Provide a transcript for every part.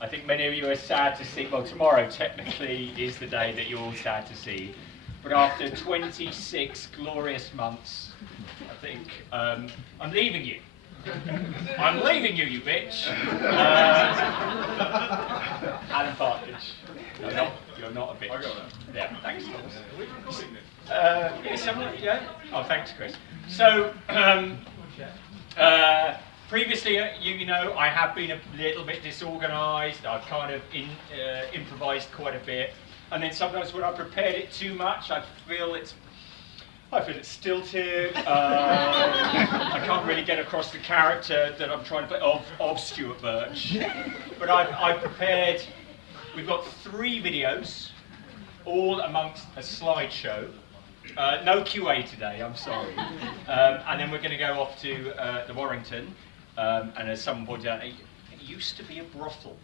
I think many of you are sad to see, well, tomorrow technically is the day that you're all sad to see. But after 26 glorious months, I think I'm leaving you. I'm leaving you, you bitch. Alan Partridge. You're not a bitch. I got that. Yeah, thanks, Thomas. Yeah, someone, yeah? Oh, thanks, Chris. So, previously, you know, I have been a little bit disorganised. I've kind of improvised quite a bit. And then sometimes when I prepared it too much, I feel it's stilted. I can't really get across the character that I'm trying to play of Stewart Birch. But I've prepared, we've got 3 videos, all amongst a slideshow. No QA today, I'm sorry. And then we're going to go off to the Warrington. And as someone pointed out, it used to be a brothel,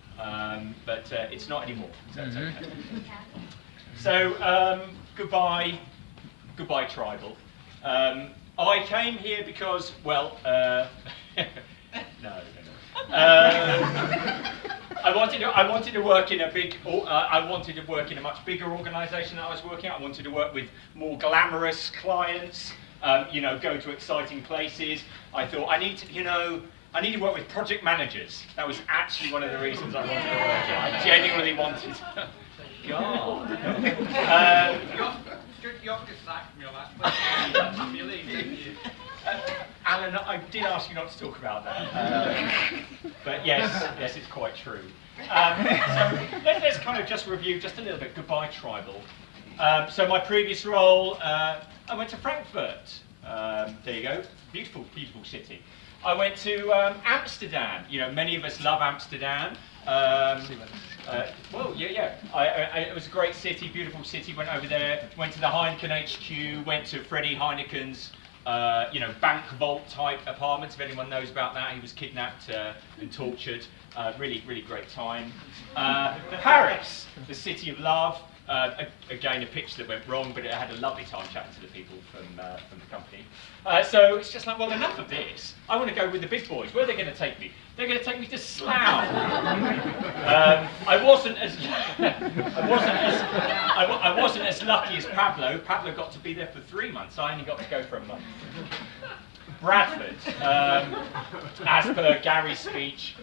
but it's not anymore. So it's okay. So goodbye tribal. I came here because, well, no. I wanted to work in a big. I wanted to work in a much bigger organisation that I was working at. I wanted to work with more glamorous clients. You know, go to exciting places. I thought I need to work with project managers. That was actually one of the reasons I wanted to work here. I genuinely wanted. God. You're distracting me on that. Alan, I did ask you not to talk about that. But yes, it's quite true. So let's kind of just review just a little bit. Goodbye, tribal. So my previous role, I went to Frankfurt. There you go. Beautiful, beautiful city. I went to Amsterdam. You know, many of us love Amsterdam. Well, yeah. It was a great city, beautiful city. Went over there, went to the Heineken HQ, went to Freddie Heineken's, bank vault type apartments. If anyone knows about that, he was kidnapped and tortured. Really, really great time. Paris, the city of love. Again, a pitch that went wrong, but I had a lovely time chatting to the people from the company. So it's just like, well, enough of this. I want to go with the big boys. Where are they going to take me? They're going to take me to Slough. I wasn't as lucky as Pablo. Pablo got to be there for 3 months. I only got to go for a month. Bradford, as per Gary's speech,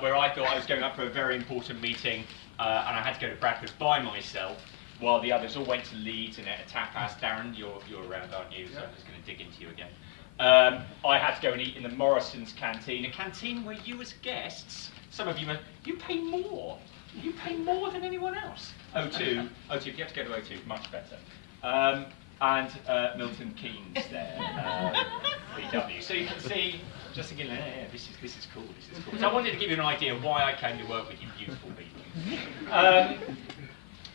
where I thought I was going up for a very important meeting, and I had to go to Bradford by myself, while the others all went to Leeds and ate a tapas. Darren, you're around, aren't you? So I'm just going to dig into you again. I had to go and eat in the Morrison's canteen, a canteen where you as guests, some of you pay more. You pay more than anyone else. O2, if you have to go to O2, much better. And Milton Keynes there, BW. So you can see, just again, this is cool. So I wanted to give you an idea of why I came to work with you beautiful people.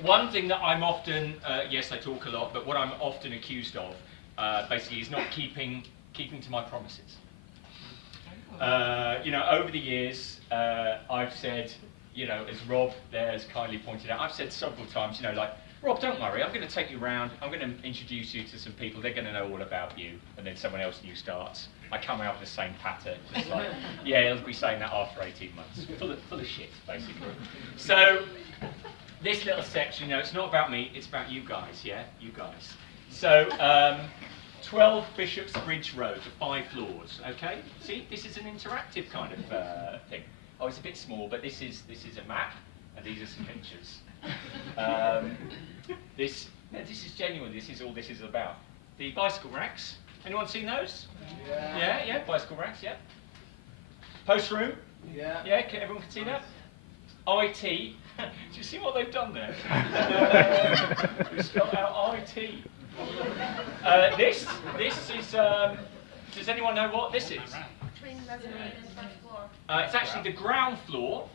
One thing that I'm often, yes, I talk a lot, but what I'm often accused of, basically, is not keeping to my promises. Over the years, I've said, as Rob there has kindly pointed out, I've said several times, like, Rob, don't worry, I'm going to take you around, I'm going to introduce you to some people, they're going to know all about you, and then someone else new starts. I come out with the same patter, just like, yeah, he'll be saying that after 18 months. Full of shit, basically. So, this little section, it's not about me, it's about you guys, yeah? You guys. So, 12 Bishop's Bridge Road, the 5 floors, okay? See, this is an interactive kind of thing. Oh, it's a bit small, but this is a map, and these are some pictures. This is genuine, this is all this is about. The bicycle racks, anyone seen those? Yeah, bicycle racks, yeah. Post room? Yeah, everyone can see that? IT, do you see what they've done there? We've spelled out IT. This is, does anyone know what this is? Between the mezzanine and the first floor. It's actually the ground floor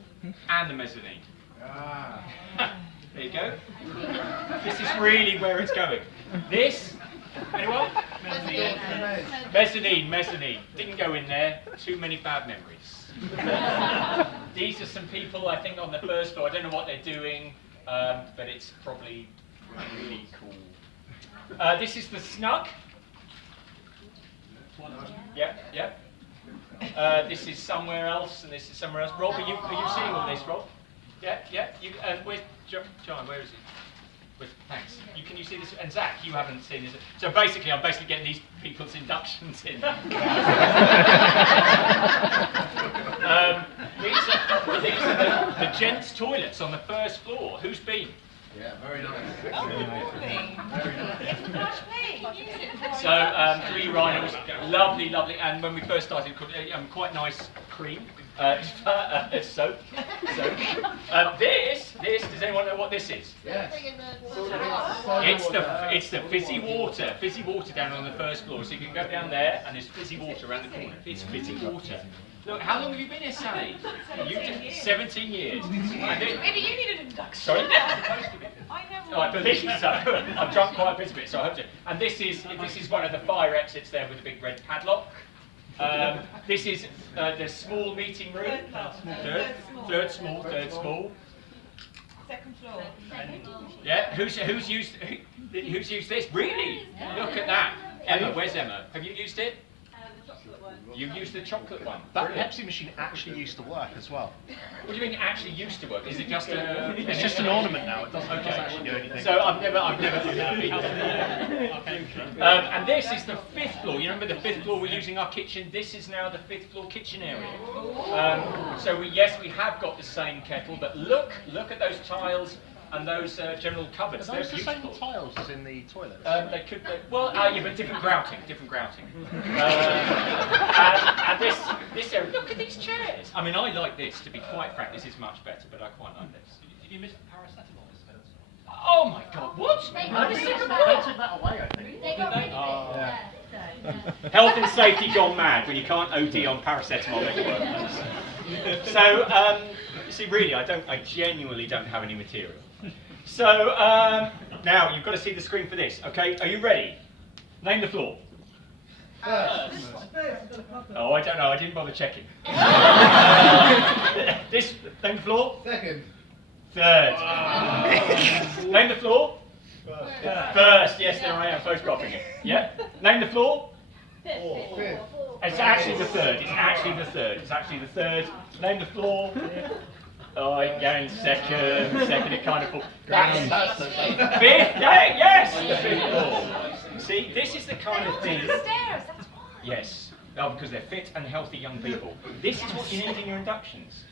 and the mezzanine. There you go. This is really where it's going. This, anyone? Mezzanine. Didn't go in there. Too many bad memories. These are some people, I think, on the first floor. I don't know what they're doing, but it's probably really cool. This is the snug. Yep. This is somewhere else, and this is somewhere else. Rob, are you seeing all this, Rob? Yeah. You, where's John? Where is he? Thanks. Can you see this? And Zach, you haven't seen this. So basically, I'm getting these people's inductions in. These are the gents' toilets on the first floor. Who's been? Yeah, very nice. So 3 rhinos, lovely, and when we first started, quite nice cream, soap. This, does anyone know what this is? Yes. It's the fizzy water down on the first floor. So you can go down there, and there's fizzy water around the corner. It's fizzy water. Look, how long have you been here, Sally? 17 years. Maybe you need an induction. Sorry? I know. Oh, I believe so. I've drunk quite a bit of it, so I hope so. And this is one of the fire exits there with a big red padlock. This is the small meeting room. Third small. Second floor. Yeah. Who's used this? Really? Look at that. Emma, where's Emma? Have you used it? You've used the chocolate one. That Pepsi machine actually used to work as well. What do you mean actually used to work? Is it just a... It's just an ornament now. It doesn't actually do anything. So I've never been there. And this is the 5th floor. You remember the 5th floor we're using our kitchen? This is now the 5th floor kitchen area. So we have got the same kettle, but look at those tiles and those general cupboards. Are those the They're same beautiful. tiles as in the toilets? They could be, well, yeah, but different grouting. And this area, look at these chairs. I mean, I like this, to be quite frank. This is much better, but I quite like this. Did you miss the paracetamol dispenser? Oh my God, what? They took that away, I think. They got rid of it. Yeah. Health and safety gone mad when you can't OD on paracetamol at your workplace. So, you see, really, I genuinely don't have any material. So, now you've got to see the screen for this, okay? Are you ready? Name the floor. Oh, I don't know, I didn't bother checking. Name the floor? Second. Third. Name the floor? First, yes, there I am, photographing it. Yeah. Name the floor? Fifth. It's actually the third. Name the floor. Oh, I'm going second. It kind of falls. That's fifth. Yes, the 5th floor. See, this is the kind of thing. Stairs, that's why. Yes. Oh, because they're fit and healthy young people. This is what you need in your inductions.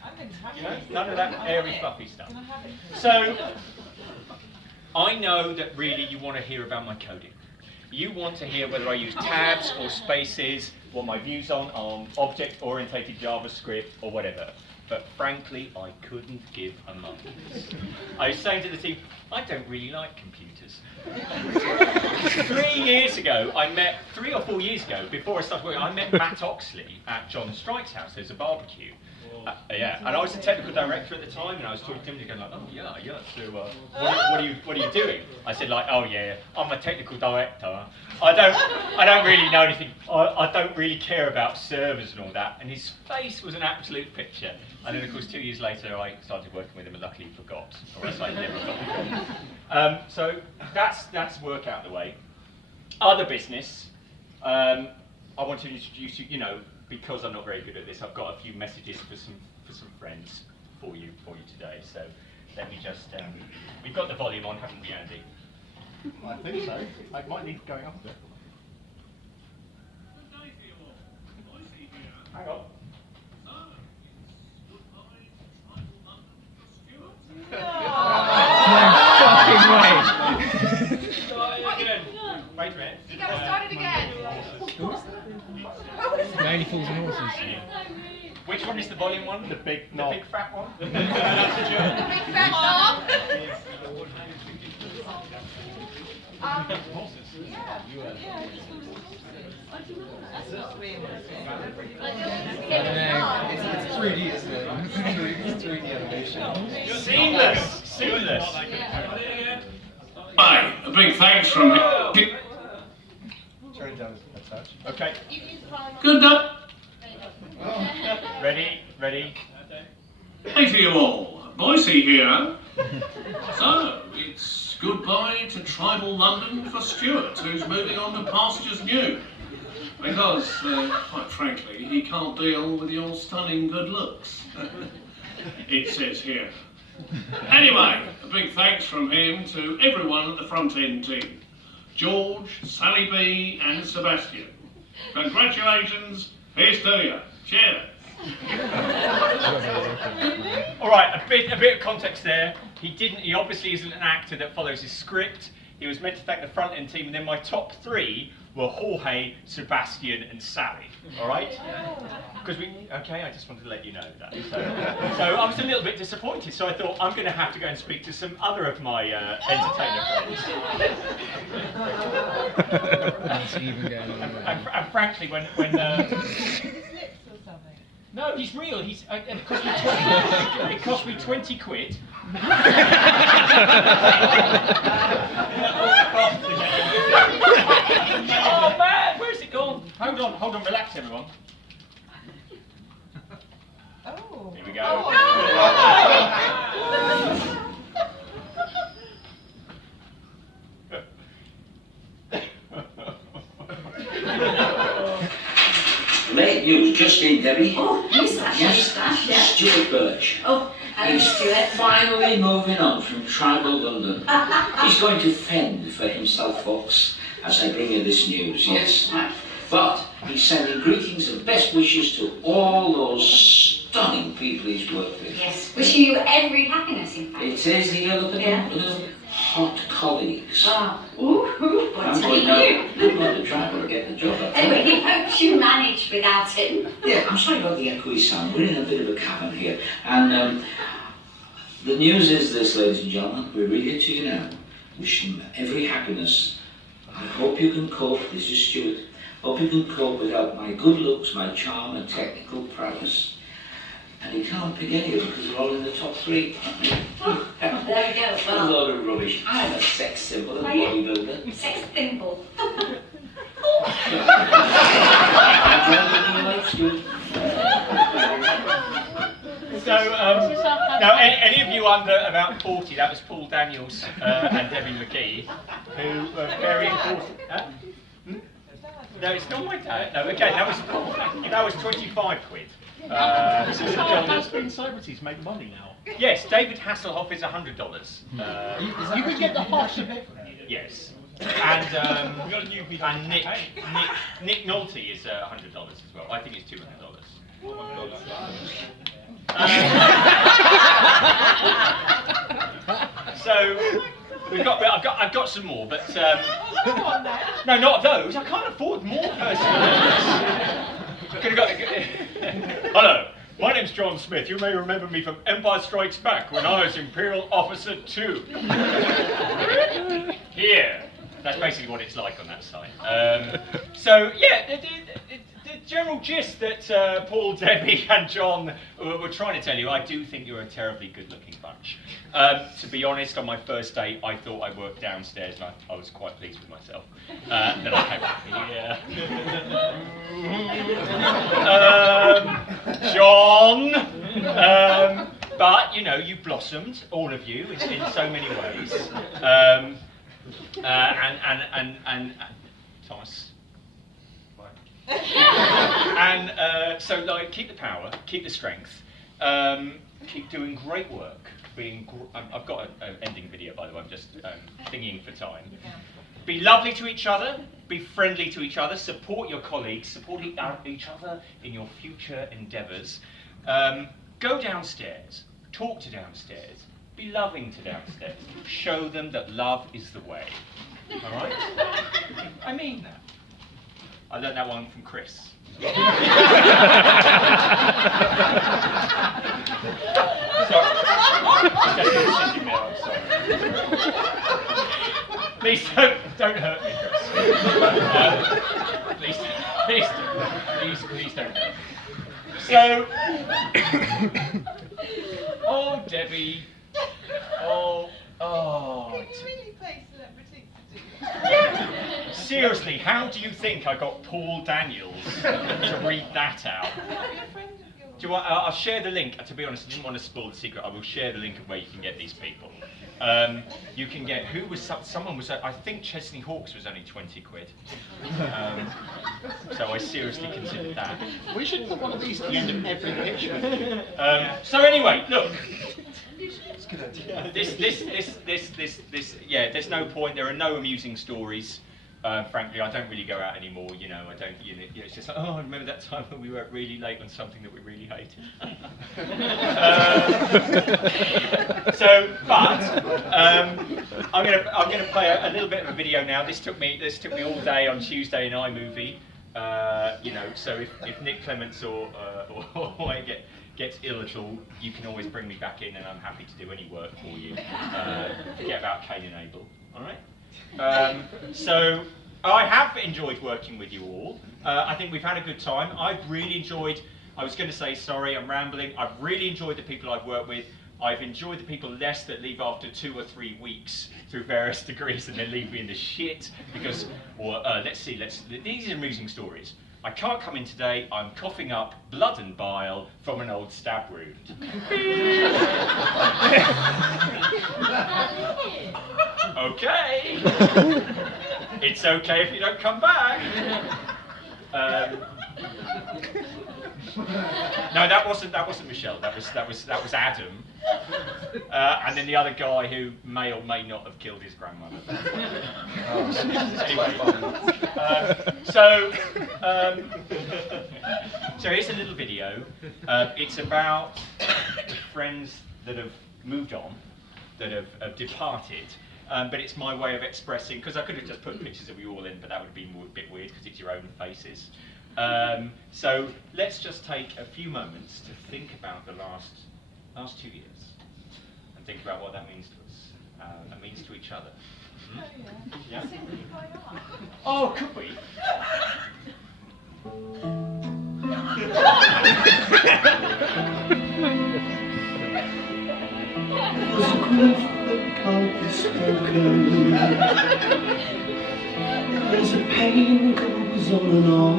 You know, none of that airy, fluffy stuff. So, I know that really you want to hear about my coding. You want to hear whether I use tabs or spaces, what my views on object-oriented JavaScript or whatever. But frankly, I couldn't give a monkey's. I was saying to the team, I don't really like computers. 3 years ago, 3 or 4 years ago, before I started working, I met Matt Oxley at John Strike's house. There's a barbecue. Yeah, and I was the technical director at the time, and I was talking to him, and going like, oh yeah. So what are you doing? I said like, oh yeah, I'm a technical director. I don't really know anything. I don't really care about servers and all that. And his face was an absolute picture. And then of course 2 years later, I started working with him, and luckily forgot, or else I never got. So that's work out the way. Other business. I want to introduce you. You know. Because I'm not very good at this, I've got a few messages for some friends for you today. So let me just we've got the volume on, haven't we, Andy? I think so. It might need going up a bit. Hang on. Wait a minute. You gotta start it again. Which one is the volume one? The big The knob. big fat one? The big fat knob. It's 3D, isn't it? It's 3D animation. Seamless. Hi, a big thanks from me. Turn it down a touch. Okay. Good night. Ready? Hey to you all. Boise here. So, it's goodbye to tribal London for Stewart, who's moving on to pastures new. Because, quite frankly, he can't deal with your stunning good looks. It says here, Anyway, a big thanks from him to everyone at the front end team. George, Sally B and Sebastian. Congratulations, here's to you. Cheers. All right, a bit of context there. He obviously isn't an actor that follows his script. He was meant to thank the front end team, and then my top three were Jorge, Sebastian, and Sally. All right? Because I just wanted to let you know that. So I was a little bit disappointed. So I thought I'm going to have to go and speak to some other of my entertainer friends. And frankly, when no, he's real. It cost me 20 quid. Oh man, where's it gone? Hold on, relax everyone. Oh. Here we go. Late news, just in, Debbie. Oh, who's that? Yes, Yeah. Stewart Birch. Oh, hello, He's Stewart. finally moving on from tribal London. He's going to fend for himself, folks, as I bring you this news, yes. Right. But he's sending greetings and best wishes to all those stunning people he's worked with. Yes, wishing you every happiness, in fact. It says here, look at Yeah. them, hot colleagues. Oh, ooh, I'm what's going he now, you? I'm going to tribal to get the job. I tell you. Anyway, he hopes you manage without him. Yeah, I'm sorry about the echoey sound. We're in a bit of a cavern here. And the news is this, ladies and gentlemen. We read it to you now. Wish him every happiness. I hope you can cope. This is Stewart. Hope you can cope without my good looks, my charm and technical prowess. And he can't pick any of them because they're all in the top three. There we go. What a Well, load of rubbish. I'm a sex symbol and Are you? bodybuilder. sex thimble. So, now, any of you under about 40, that was Paul Daniels and Debbie McGee, who were very important. Huh? Hmm? No, it's not my dad. No, again, that was 25 quid. This is how has-been celebrities make money now. Yes, David Hasselhoff is $100. You could get the half of it. Yes. And Nick Nolte is $100 as well. I think it's $200. So I've got some more, but no, not those. I can't afford more personally. Hello, my name's John Smith. You may remember me from Empire Strikes Back when I was Imperial Officer 2. Here. That's basically what it's like on that side. So yeah, the general gist that Paul, Debbie and John were trying to tell you, I do think you're a terribly good-looking bunch. To be honest, on my first date, I thought I worked downstairs and I was quite pleased with myself. Then I came back here. John! But, you know, you blossomed, all of you, in so many ways. And Thomas. And so, like, keep the power, keep the strength, keep doing great work. I've got an ending video, by the way. I'm just thinking for time. Be lovely to each other. Be friendly to each other. Support your colleagues. Support each other in your future endeavours. Go downstairs. Talk to downstairs. Be loving to downstairs. Show them that love is the way. All right? I mean that. I learned that one from Chris. Sorry. Please don't hurt me, Chris. Please don't hurt me. So, oh Debbie, oh. Can you really play celebrities to do that? Seriously, how do you think I got Paul Daniels to read that out? Do you want, I'll share the link. To be honest, I didn't want to spoil the secret. I will share the link of where you can get these people. You can get, someone was, I think Chesney Hawkes was only 20 quid. So I seriously considered that. We should put one of these at the end of every picture. So anyway, look. Yeah, there's no point. There are no amusing stories. Frankly, I don't really go out anymore. You know, I don't. It's just like, oh, I remember that time when we worked really late on something that we really hated. I'm gonna play a little bit of a video now. This took me all day on Tuesday in iMovie. So if Nick Clements or I gets ill at all, you can always bring me back in, and I'm happy to do any work for you. Forget about Cain and Abel. All right. So I have enjoyed working with you all. I think we've had a good time. I've really enjoyed. I was going to say sorry, I'm rambling. I've really enjoyed the people I've worked with. I've enjoyed the people less that leave after 2 or 3 weeks through various degrees and then leave me in the shit because, these are amusing stories. I can't come in today, I'm coughing up blood and bile from an old stab wound. Okay. It's okay if you don't come back. No, that wasn't Michelle. That was Adam, and then the other guy who may or may not have killed his grandmother. Anyway, so here's a little video. It's about the friends that have moved on, that have departed. But it's my way of expressing, because I could have just put pictures of you all in, but that would be a bit weird because it's your own faces. So let's just take a few moments to think about the last 2 years and think about what that means to us and means to each other. Oh, yeah. Yeah? Simply why not? Oh, could we? There's a pain goes on and on.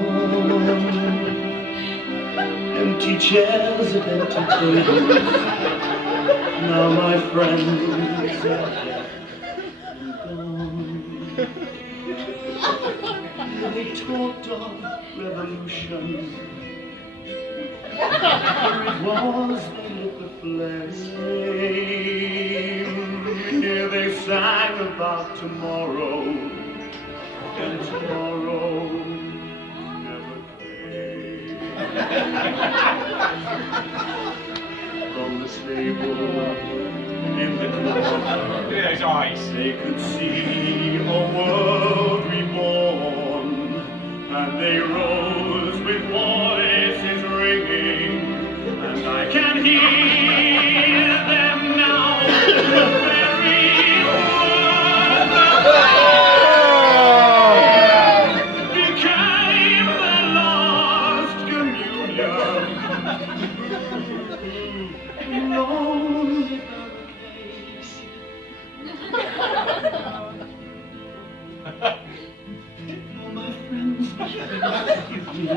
Empty chairs and empty tables. Now my friends are dead and gone. They talked of revolution. Here it was, they lit the flame. Here they sang about tomorrow. And tomorrow never came. From the stable in the corner, Those eyes. they could see a world reborn, and they rose with voices ringing, and I can hear them now. The very became the last communion. Lonely barricades. All my friends give me,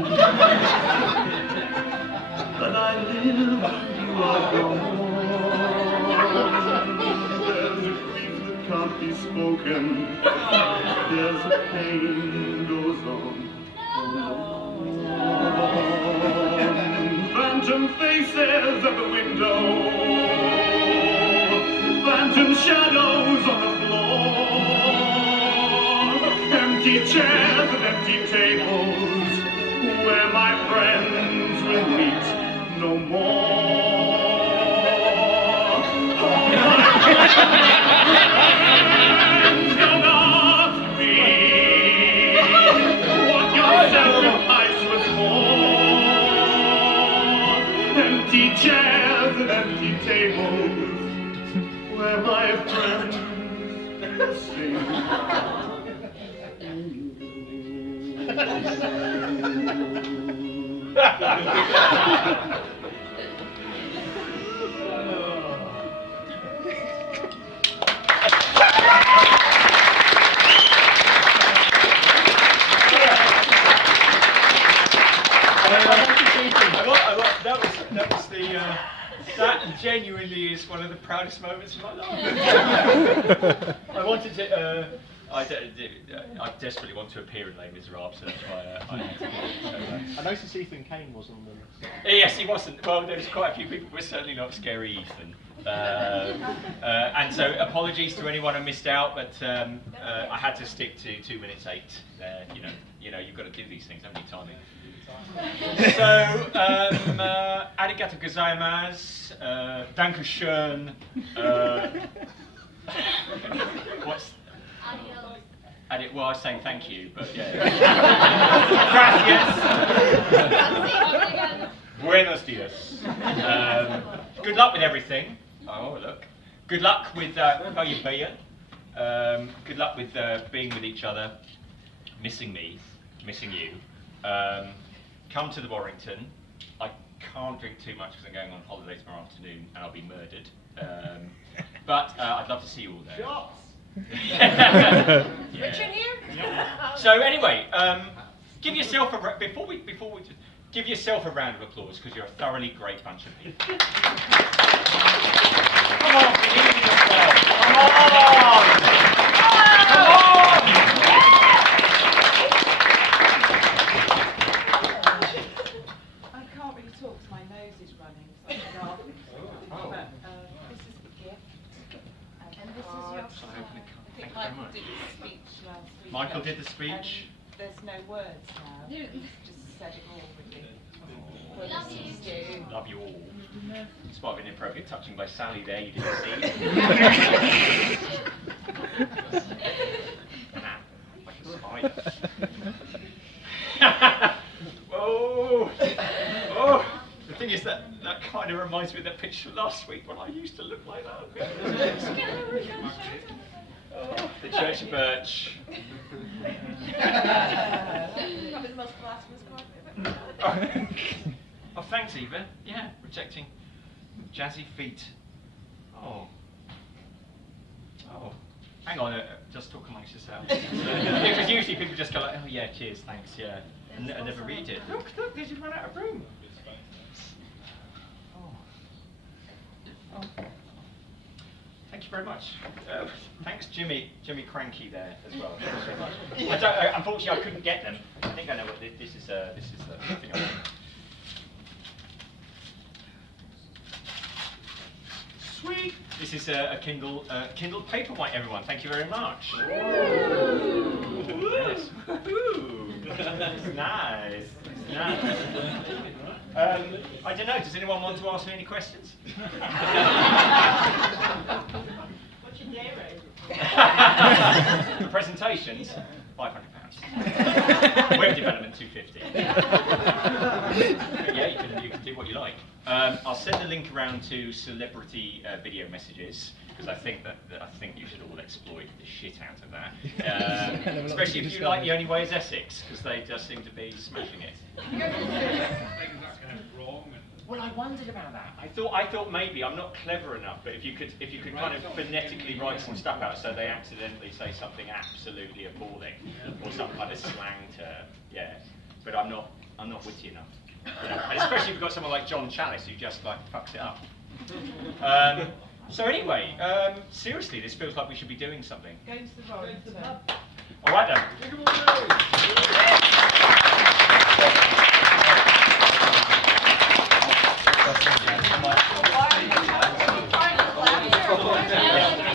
but I live and you are gone. There's a grief that can't be spoken. There's a pain goes on. Phantom faces at the window, phantom shadows on the floor, empty chairs and empty tables, where my friends will meet no more. Oh, my friends, don't ask me what your sacrifice was for. Empty chairs and empty tables, where my friends sing. That genuinely is one of the proudest moments of my life. I wanted to. I desperately want to appear in Les Miserables, so that's why I had to do it. I noticed Ethan Kane wasn't on the list. Yes, he wasn't. Well, there was quite a few people, but certainly not Scary Ethan. And so apologies to anyone who missed out, but I had to stick to 2 minutes 8. You know, you've got to do these things, haven't you, Tommy? So, arigato gozaimasu, danke schön, what's... Well, I was saying thank you, but yeah. Gracias. Buenos dias. Good luck with everything. Oh, look. Good luck with good luck with being with each other, missing me, missing you. Come to the Warrington. I can't drink too much because I'm going on holiday tomorrow afternoon and I'll be murdered. But I'd love to see you all there. Shots. Yeah. Richard here? So anyway, give yourself a give yourself a round of applause because you're a thoroughly great bunch of people. Come on, believe in yourself. Come on. Come on. I can't really talk because my nose is running, so I'm laughing. But this is the gift. And this is your Shall I open it? I think Thank you very Michael much. did the speech last week. Michael did the speech. There's no words now. He's just said it all, really. Love you. Love you all. In spite of an inappropriate touching by Sally there, you didn't see. Like a spider. Oh, oh. The thing is that kind of reminds me of that picture last week when I used to look like that. Oh, the Church of Birch. Probably the most blasphemous part of it. Oh, thanks, Eva. Yeah, rejecting jazzy feet. Oh. Oh. Hang on, just talk amongst yourselves. Because usually people just go like, oh yeah, cheers, thanks, yeah. And never read it. Look, because you've run out of room. Oh. Oh. Thank you very much. Thanks, Jimmy Cranky there as well. Thanks very much. Unfortunately, I couldn't get them. I think I know what this is. This is the thing I want. Sweet. This is a Kindle Paperwhite, everyone. Thank you very much. Yes. It's nice. It's nice. I don't know. Does anyone want to ask me any questions? What's your day rate? For presentations, £500. Web development, £250. But yeah, you can do what you like. I'll send the link around to celebrity video messages because I think you should all exploit the shit out of that. Especially if you like The Only Way Is Essex, because they just seem to be smashing it. Well, I wondered about that. I thought maybe I'm not clever enough, but if you could kind of phonetically write some stuff out so they accidentally say something absolutely appalling or some kind of slang term, yeah. But I'm not witty enough. And especially if you've got someone like John Chalice who just like fucks it up. So anyway, seriously, this feels like we should be doing something. Going to the Warrington. All right then.